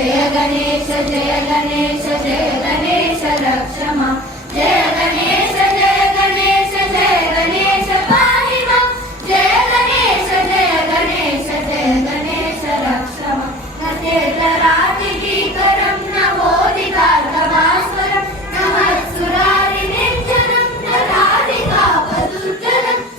जय गणेश जय गणेश जय गणेश रक्ष मां जय गणेश जय गणेश जय गणेश पाहि मां जय गणेश जय गणेश जय गणेश रक्ष मां नतेतरातिभीकरं नवोदितार्धभास्वरं नमःसुरारिनिर्जनं नराधिकापदुर्जनं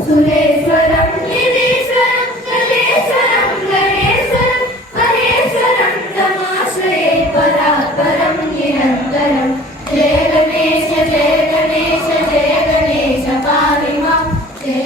सुरेश्वरं निधीश्वरं गणेश्वरं गणेश्वरं महेश्वरं तमाश्रये परात्परं निरन्तरं जय गणेश जय गणेश जय गणेश पाहि मां जय